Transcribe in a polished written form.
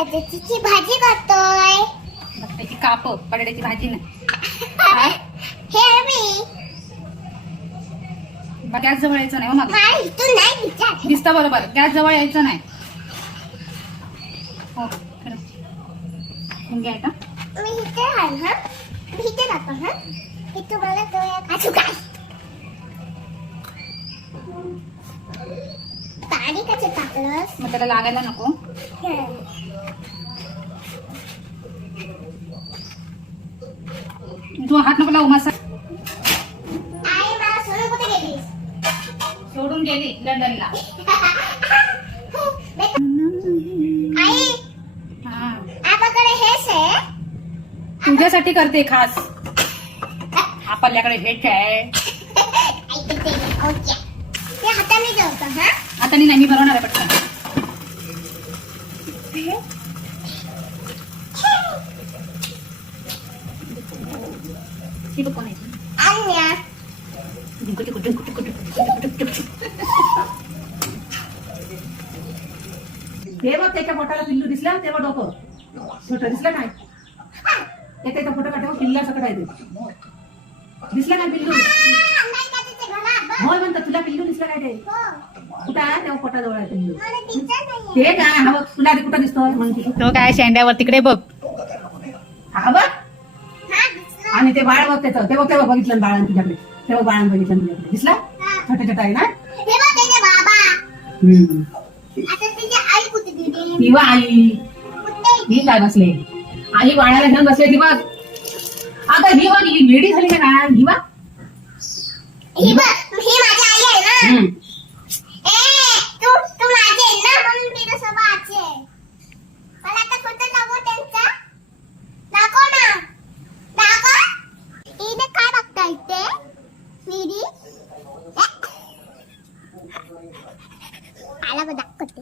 बटाट्याची भाजी करतोय. बटाट्याची काप, बटाट्याची भाजी नाही. हे मी गॅस जवळ यायचं नाही हो मग. मला इथून नाही विचार. दिसतं बरोबर, गॅस जवळ यायचं नाही. हो खरं. मुंग्या आहेत हा. मी इथे आहे हा. मी इथे राहतो हा. हे तुम्हाला डोळ्यात खाजू काय पाणी कसं टाकलंस? मग त्याला लागायला नको. तू हात नको लावू मसा. आई मला सोडून कुठे गेलीस? सोडून गेली लंडनला. आई हा, आपल्याकडे हेच आहे. तुझ्यासाठी करते खास. आपल्याकडे हेच आहे. ओके ते हाताने जेवतो हा. आता नाही मी बनवणार आहे पटकन. ही बघ कोण आहे. अन्या हे बघ त्याच्या पोटाला पिल्लू दिसला ते बघ डोकं छोटं दिसलं काय. ते त्याचा फोटो काढतो पिल्ला सकट आहे ते. दिसला काय पिल्लू? नाही का तिथे घरात? होय म्हणतात तुला पिल्लू दिसला काय ते. हो. कुठं आहे तेव्हा पोटाजवळ आहे पिल्लू. मला दिसत नाहीये. ते काय हा बघ तुला आधी कुठं दिसतो तो काय शेंड्यावर तिकडे बघ. हा बघ हा दिसलं. आणि ते बाळ बघ त्याचं ते बघ तेव्हा बघितलं बाळानं तुझ्याकडे. तेव्हा बाळानं बघितलं तुझ्याकडे दिसला छोटे छोटा आहे ना. हे बघ त्याचे बाबा. हम्म. आता त्याची आई कुठे गेली? किंवा आई कुठे? ही काय बसले आई बाळाला घेऊन बसले ती बघ. अगं ही बघ ही वेडी झाली का ही बघ. ही बघ ही माझी आई आहे ना. हम्म. तू माझी आहे ना म्हणून मी तुझ्यासोबत आजी आहे. मला आता फोटो दाखव त्यांचा. दाखव ना. दाखव. हिने काय बघता इथे? विहिरी. आला बघ दाखवते.